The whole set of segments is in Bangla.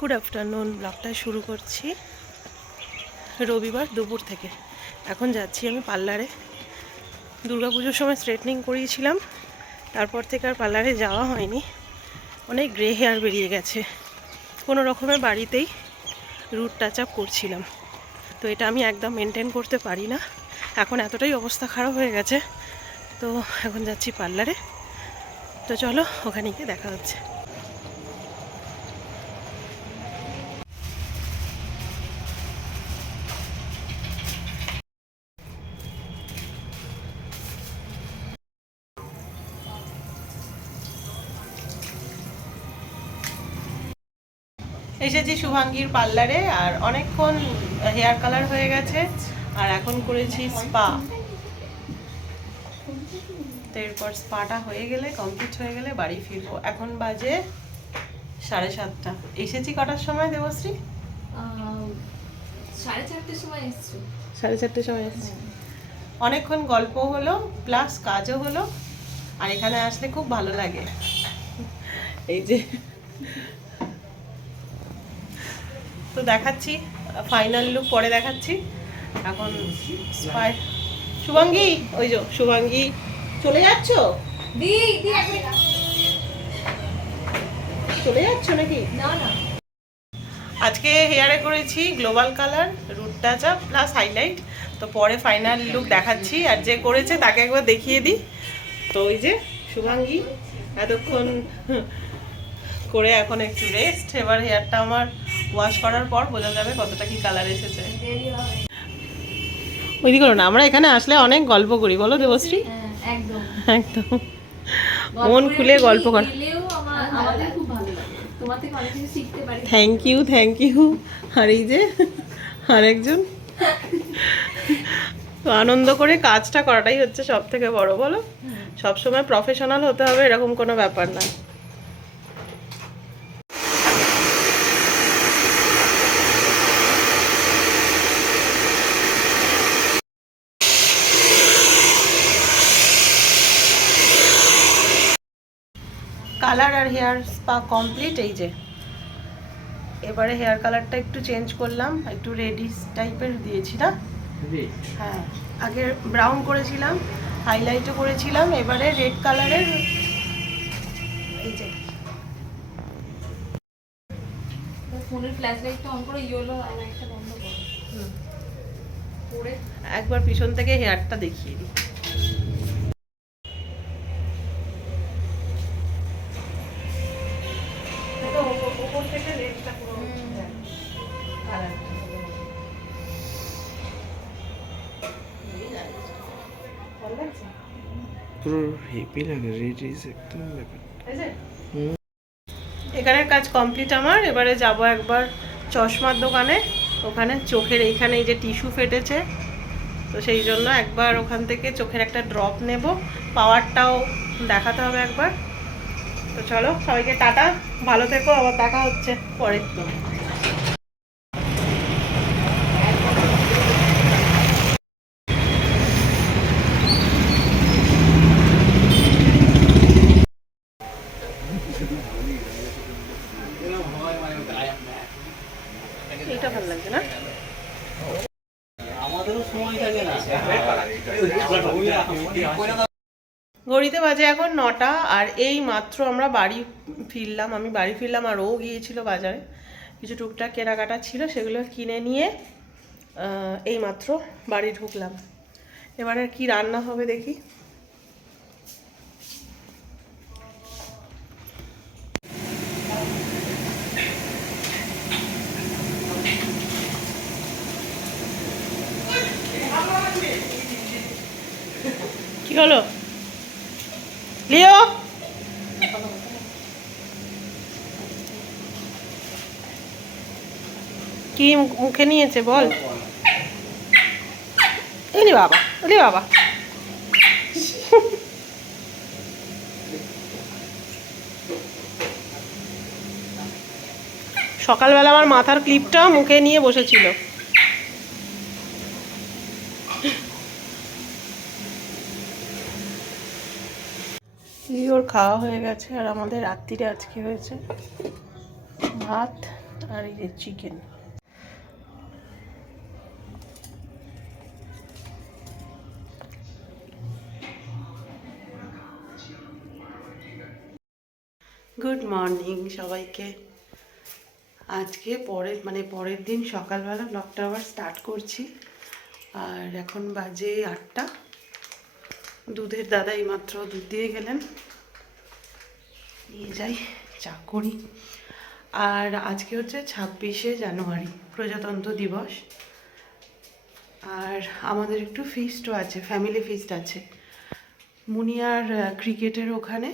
Good afternoon. ব্লগটা শুরু করছি রবিবার দুপুর থেকে। এখন যাচ্ছি আমি পার্লারে। দুর্গাপুজোর সময় স্ট্রেটনিং করিয়েছিলাম, তারপর থেকে আর পার্লারে যাওয়া হয়নি। অনেক গ্রে হেয়ার বেরিয়ে গেছে। কোনো রকমের বাড়িতেই রুট টাচ আপ করছিলাম, তো এটা আমি একদম মেনটেন করতে পারি না। এখন এতটাই অবস্থা খারাপ হয়ে গেছে, তো এখন যাচ্ছি পার্লারে। তো চলো ওখানে গিয়ে দেখা হচ্ছে। এসেছি শুভাঙ্গীর পার্লারে, আর অনেকক্ষণ হেয়ার কালার হয়ে গেছে, আর এখন করেছি স্পা। তো এরপর স্পাটা হয়ে গেলে, কমপ্লিট হয়ে গেলে বাড়ি ফিরবো। এখন বাজে 7:30। এসেছি কটার সময় দেবশ্রী? 4:30টার সময় এসেছি। 4:30টার সময় এসেছি। অনেকক্ষণ গল্প হলো, প্লাস কাজও হলো, আর এখানে আসলে খুব ভালো লাগে। এই যে তো দেখাচ্ছি ফাইনাল লুক, পরে দেখাচ্ছি। এখন স্পাই শুভাঙ্গী, ওই যে শুভাঙ্গী চলে যাচ্ছ? চলে যাচ্ছ নাকি? না না, আজকে হেয়ারে করেছি global colour, root touch up plus highlight. তো পরে ফাইনাল লুক দেখাচ্ছি, আর যে করেছে তাকে একবার দেখিয়ে দিই। তো ওই যে শুভাঙ্গী এতক্ষণ করে এখন একটু রেস্ট। এবার হেয়ারটা আমার ওয়াশ করার পর বোঝা যাবে কতটা কি কালার এসেছে। ওইদিকে না, আমরা এখানে আসলে অনেক গল্প করি, বলো দেবশ্রী? একদম একদম মন খুলে গল্প কর। আমাদের খুব ভালো লাগে, তোমার থেকে অনেক কিছু শিখতে পারি। Thank you, thank you. আর এই যে আরেকজন, তো আনন্দ করে কাজটা করাটাই হচ্ছে সব থেকে বড়, বলো? সবসময় প্রফেশনাল হতে হবে এরকম কোনো ব্যাপার না। কালার আর হেয়ার স্পা কমপ্লিট। এই যে এবারে হেয়ার কালারটা একটু চেঞ্জ করলাম, একটু রেডিশ টাইপের দিয়েছি না? হ্যাঁ, আগে ব্রাউন করেছিলাম, হাইলাইটও করেছিলাম, এবারে রেড কালারের। এই যে ফোনের ফ্ল্যাশ লাইটটা অন করে ইয়েলো আর একটা বন্ধ করো। করে একবার পিছন থেকে হেয়ারটা দেখিয়ে দিই। পুরো হেভি লাগে, রেডিস একদম লাগে। এখানের কাজ কমপ্লিট আমার। এবারে যাব একবার চশমার দোকানে, ওখানে চোখের এইখানে এই যে টিস্যু ফেটেছে, তো সেই জন্য একবার ওখান থেকে চোখের একটা ড্রপ নেব, পাওয়ারটাও দেখাতে হবে একবার। তো চলো, সবাইকে টাটা, ভালো থেকো, আবার দেখা হচ্ছে পরে। এটা ভালো লাগছে না? ঘড়িতে বাজে এখন 9টা, আর এই মাত্র আমরা বাড়ি ফিরলাম। আমি বাড়ি ফিরলাম, আর ও গিয়েছিল বাজারে, কিছু টুকটাক কেনাকাটা ছিল, সেগুলো কিনে নিয়ে এই মাত্র বাড়ি ঢুকলাম। এবারে কি রান্না হবে দেখি। কি হলো লিও? কি মুখে নিয়েছে বল? এলি বাবা, এলি বাবা। সকালবেলা আমার মাথার ক্লিপটা মুখে নিয়ে বসেছিল। ওর খাওয়া হয়ে গেছে, আর আমাদের রাত্রিরে আজকে হয়েছে ভাত, আর এই যে চিকেন। গুড মর্নিং সবাইকে। আজকে পরের দিন সকালবেলা ব্লগটা আবার স্টার্ট করছি। আর এখন বাজে 8টা। দুধের দাদা এইমাত্র দুধ দিয়ে গেলেন, নিয়ে যাই চা করি। আর আজকে হচ্ছে 26শে জানুয়ারি, প্রজাতন্ত্র দিবস। আর আমাদের একটু ফিস্টও আছে, ফ্যামিলি ফিস্ট আছে মুনিয়ার ক্রিকেটের ওখানে।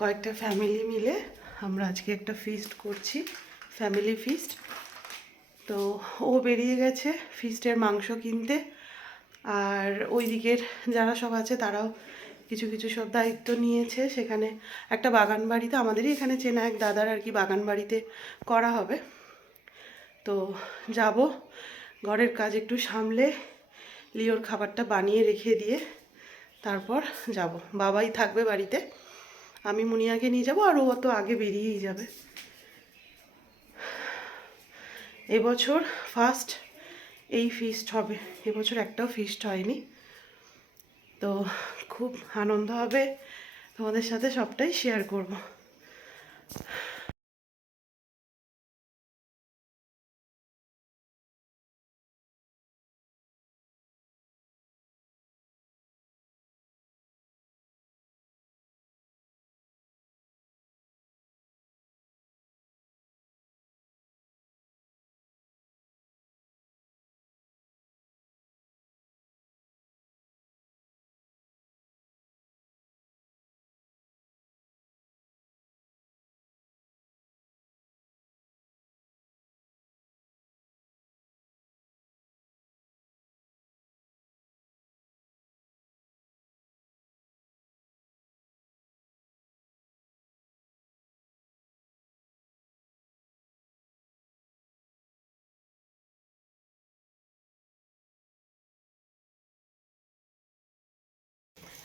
কয়েকটা ফ্যামিলি মিলে আমরা আজকে একটা ফিস্ট করছি, ফ্যামিলি ফিস্ট। তো ও বেরিয়ে গেছে ফিস্টের মাংস কিনতে। আর ওই দিকের যারা সব আছে তারাও কিছু কিছু সব দায়িত্ব নিয়েছে। সেখানে একটা বাগান বাড়িতে, আমাদেরই এখানে চেনা এক দাদার আর কি বাগান বাড়িতে করা হবে। তো যাব, ঘরের কাজ একটু সামলে লিওর খাবারটা বানিয়ে রেখে দিয়ে তারপর যাব। বাবাই থাকবে বাড়িতে, আমি মুনিয়াকে নিয়ে যাব, আর ও তো আগে বেরিয়েই যাবে। এবছর ফার্স্ট এই ফিস্ট হবে, এবছর একটাও ফিস্ট হয়নি। তো খুব আনন্দ হবে, তোমাদের সাথে সবটাই শেয়ার করব।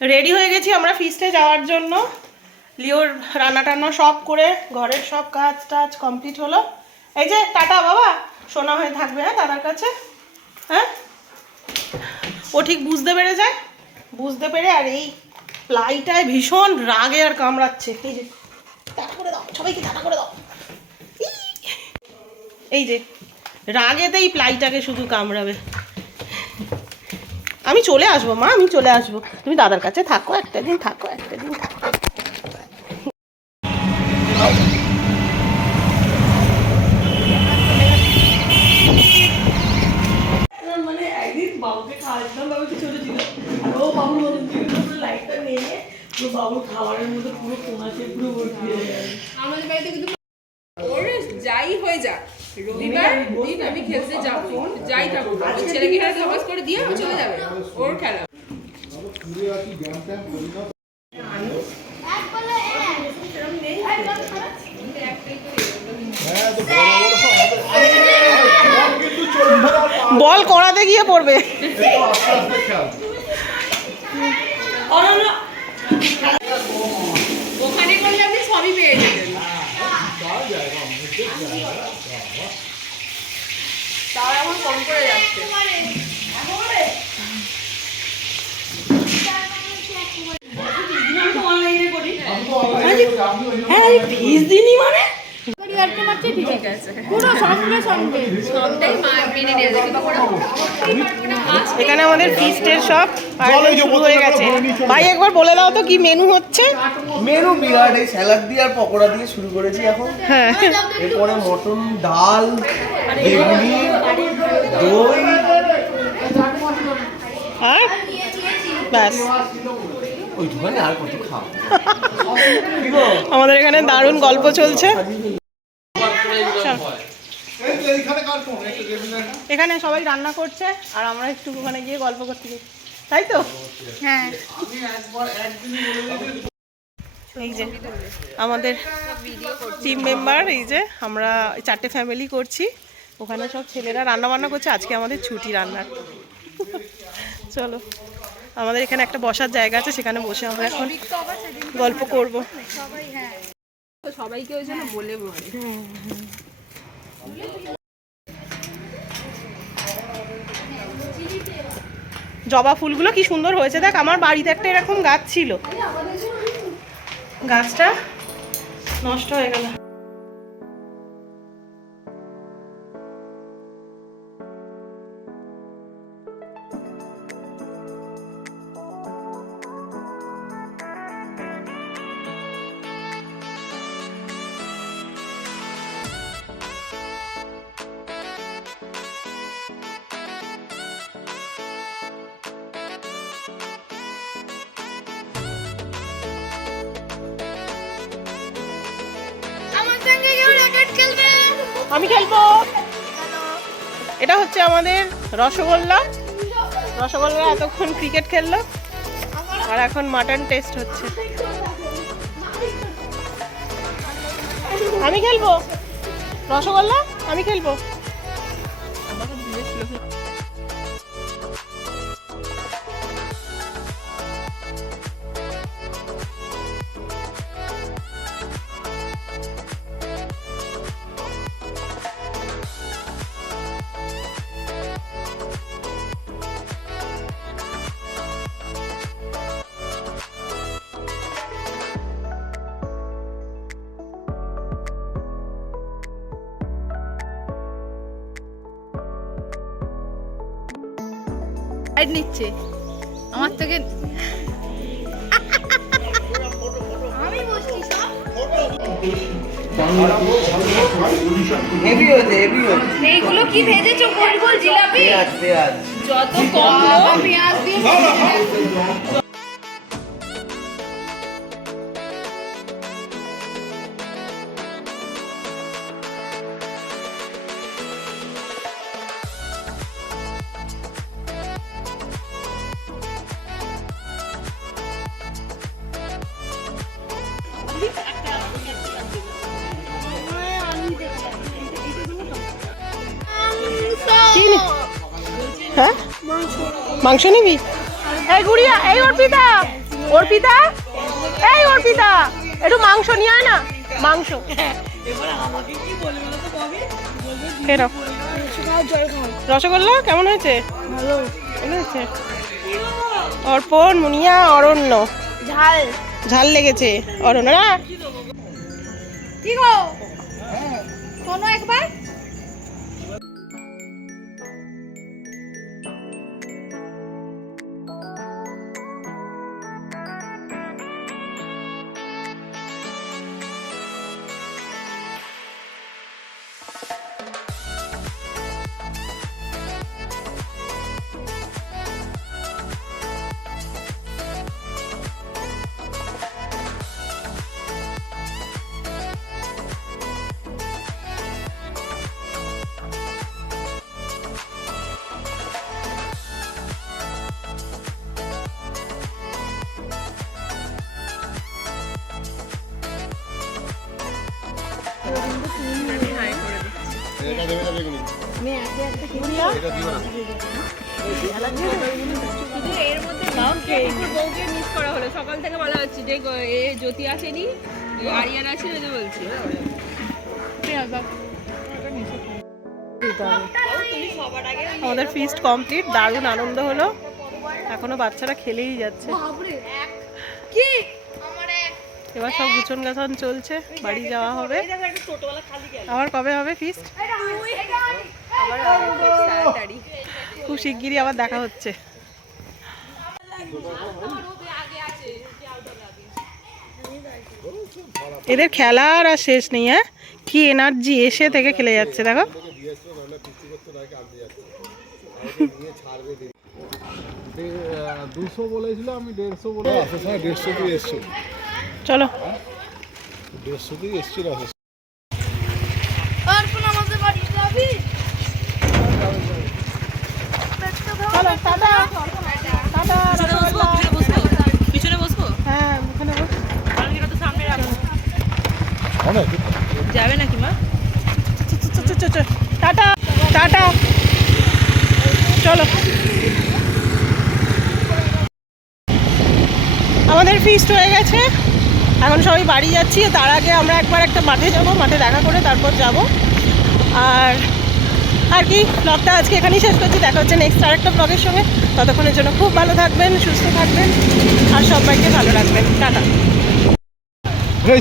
রেডি হয়ে গেছি আমরা ফিস্টে যাওয়ার জন্য। লিওর রান্না টান্না সব করে ঘরের সব কাজ টাজ কমপ্লিট হলো। এই যে টাটা বাবা, সোনা হয়ে থাকবে হ্যাঁ দাদার কাছে। হ্যাঁ, ও ঠিক বুঝতে পেরে যায়, বুঝতে পেরে। আর এই প্লাইটায় ভীষণ রাগে আর কামড়াচ্ছে। এই যে টাটা করে দাও, সবাইকে টাটা করে দাও। এই যে রাগেতে এই প্লাইটাকে শুধু কামড়াবে। আমি চলে আসবো মা, আমি চলে আসবো, তুমি দাদার কাছে থাকো, একটা দিন থাকো, একটা দিন থাকো। মানে একদিন বাবুকে খাওয়াচ্ছিলাম, বাবুকে ছোট ছিল, আর ও বাবুর মতন পুরো লাইটটা নিয়ে পুরো বাবুর খাবারের মধ্যে পুরো কোনাতে পুরো ভর্তি হয়ে যাবে। আমাদের বাড়িতে কিন্তু ওর যাই হয়ে যাক, রবিবার দিন আমি খেলতে যাবো, যাই থাকুক, ছেলেকে খাবাস করে দিয়ে ও চলে যাবে ওর খেলা। বল করাতে গিয়ে পড়বে। ওখানে করলে আপনি সবই পেয়ে যাবেন। তাও এখন কম করে যাচ্ছে। হ্যাঁ ফিস দিনই মানে ঠিক আছে, পুরো সঙ্গে সঙ্গে সবটাই মেনে নেওয়া যায়, কিন্তু ওরা এখানে আমাদের ফিস্টের সব আয়োজন শুরু হয়ে গেছে। ভাই একবার বলে দাও তো কি মেনু হচ্ছে। মেনু বিরাট, এই স্যালাড দিয়ে আর পকোড়া দিয়ে শুরু করেছি এখন। হ্যাঁ, এরপরে মটন, ডাল, বেগুনি, দই আর ব্যাস ওইটুখানি, আর কত খাও। আমাদের এখানে দারুণ গল্প চলছে। এখানে সবাই রান্না করছে আর আমরা একটু ওখানে গিয়ে গল্প করতে গিয়ে, তাই তো? হ্যাঁ, এই যে আমাদের টিম মেম্বার, এই যে আমরা 4টে ফ্যামিলি করছি। ওখানে সব ছেলেরা রান্না বান্না করছে, আজকে আমাদের ছুটি রান্নার। চলো, আমাদের এখানে একটা বসার জায়গা আছে, সেখানে বসে আমরা এখন গল্প করব। তো সবাইকে ওই জন্য বলে বলে জবা ফুলগুলো কি সুন্দর হয়েছে দেখ। আমার বাড়িতে একটা এরকম গাছ ছিল, গাছটা নষ্ট হয়ে গেল। আমি খেলবো। এটা হচ্ছে আমাদের রসগোল্লা। রসগোল্লা এতক্ষণ ক্রিকেট খেললো আর এখন মাটন টেস্ট হচ্ছে। আমি খেলবো রসগোল্লা, আমি খেলবো। নিচ্ছে আমার থেকে হেভি হয়েছে, হেভি হয়েছে। এইগুলো কি ভেজেছো? গোল গোল জিলাপি, পেঁয়াজ পেঁয়াজ যত কম পেঁয়াজ দিয়ে হ্যাঁ মাংস নিবি? এই গুড়িয়া, এই অর্পিতা, অর্পিতা, এই অর্পিতা, একটু মাংস নিয়ে আয় না, মাংস। রসগোল্লা কেমন হয়েছে? ভালো হয়েছে। অর্পণ, মুনিয়া, অরণ্য। ঝাল ঝাল লেগেছে অরণ্য না? কি গো শোনো একবার। সকাল থেকে বলা হচ্ছে যে জ্যোতি আসেনি, আরিয়ান আসেনি, বলছি আমাদের ফিস্ট কমপ্লিট, দারুণ আনন্দ হলো। এখনো বাচ্চারা খেলেই যাচ্ছে। এবার সব গুছন গাছন চলছে, বাড়ি যাওয়া হবে। আবার কবে হবে ফিস্ট? খুব শিগগিরই আবার দেখা হচ্ছে। এদের খেলার আর শেষ নেই। হ্যাঁ, কি এনার্জি, এসে থেকে খেলে যাচ্ছে দেখো। চলো পিছনে বসবো। হ্যাঁ, ওখানে যাবে নাকি মা? টাটা টাটা, চলো। আমাদের ফিস্ট হয়ে গেছে, এখন সবাই বাড়ি যাচ্ছি, তার আগে আমরা একবার একটা মাঠে যাব, মাঠে দেখা করে তারপর যাব। আর কি ব্লগটা আজকে এখানেই শেষ করছি। দেখা হচ্ছে নেক্সট আরেকটা ব্লগের সঙ্গে। ততক্ষণের জন্য খুব ভালো থাকবেন, সুস্থ থাকবেন আর সবাইকে ভালো রাখবেন। টাটা।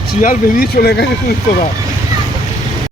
চেয়ার বেরিয়ে চলে গেছে সুস্থতা।